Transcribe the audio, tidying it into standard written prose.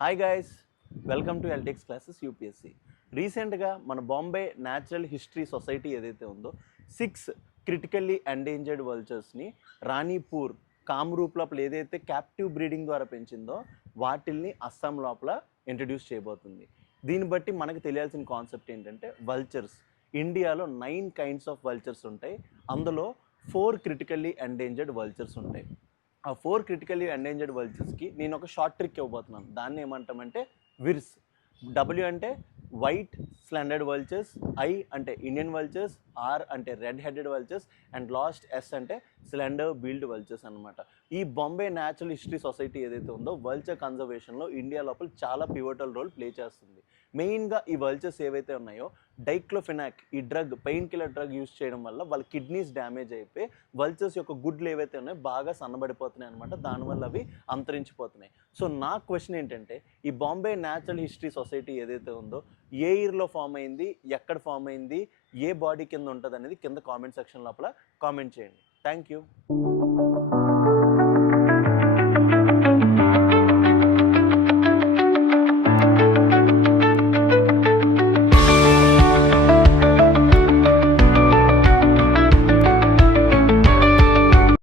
Hi guys, welcome to ఎల్టెక్స్ classes UPSC. రీసెంట్గా మన Bombay natural history society ఏదైతే ఉందో 6 క్రిటికల్లీ ఎండేంజర్డ్ వల్చర్స్ని రాణిపూర్ కామ్రూప్ లోపల ఏదైతే క్యాప్టివ్ బ్రీడింగ్ ద్వారా పెంచిందో వాటిల్ని అస్సాం లోపల ఇంట్రడ్యూస్ చేయబోతుంది. దీన్ని బట్టి మనకు తెలియాల్సిన కాన్సెప్ట్ ఏంటంటే వల్చర్స్ ఇండియాలో 9 కైండ్స్ ఆఫ్ వల్చర్స్ ఉంటాయి. అందులో 4 క్రిటికల్లీ ఎండేంజర్డ్ వల్చర్స్ ఉంటాయి. ఆ 4 క్రిటికల్లీ ఎండేంజర్డ్ వల్చర్స్కి నేను ఒక షార్ట్ ట్రిక్ ఇవ్వబోతున్నాను. దాన్ని ఏమంటామంటే విర్స్. డబ్ల్యూ అంటే వైట్ స్లెండర్డ్ వల్చర్స్, ఐ అంటే ఇండియన్ వల్చర్స్, ఆర్ అంటే red headed vultures and last S అంటే స్లెండర్ బీల్డ్ వల్చర్స్ అనమాట. ఈ బాంబే న్యాచురల్ హిస్టరీ సొసైటీ ఏదైతే ఉందో వల్చర్ కన్జర్వేషన్లో ఇండియా లోపల చాలా పివటల్ రోల్ ప్లే చేస్తుంది. మెయిన్గా ఈ వల్చర్స్ ఏవైతే ఉన్నాయో డైక్లోఫెనాక్ ఈ drug pain killer drug use చేయడం వల్ల వాళ్ళ కిడ్నీస్ డ్యామేజ్ అయిపోయి వల్చర్స్ యొక్క గుడ్లు ఏవైతే ఉన్నాయో బాగా సన్నబడిపోతున్నాయి అనమాట. దానివల్ల అవి అంతరించిపోతున్నాయి. సో నా క్వశ్చన్ ఏంటంటే ఈ బాంబే న్యాచురల్ హిస్టరీ సొసైటీ ఏదైతే ఉందో ఏ ఇయర్లో ఫామ్ అయింది, ఎక్కడ ఫామ్ అయింది, ఏ బాడీ కింద ఉంటుంది అనేది కింద కామెంట్ సెక్షన్ లోపల కామెంట్ చేయండి. Thank you.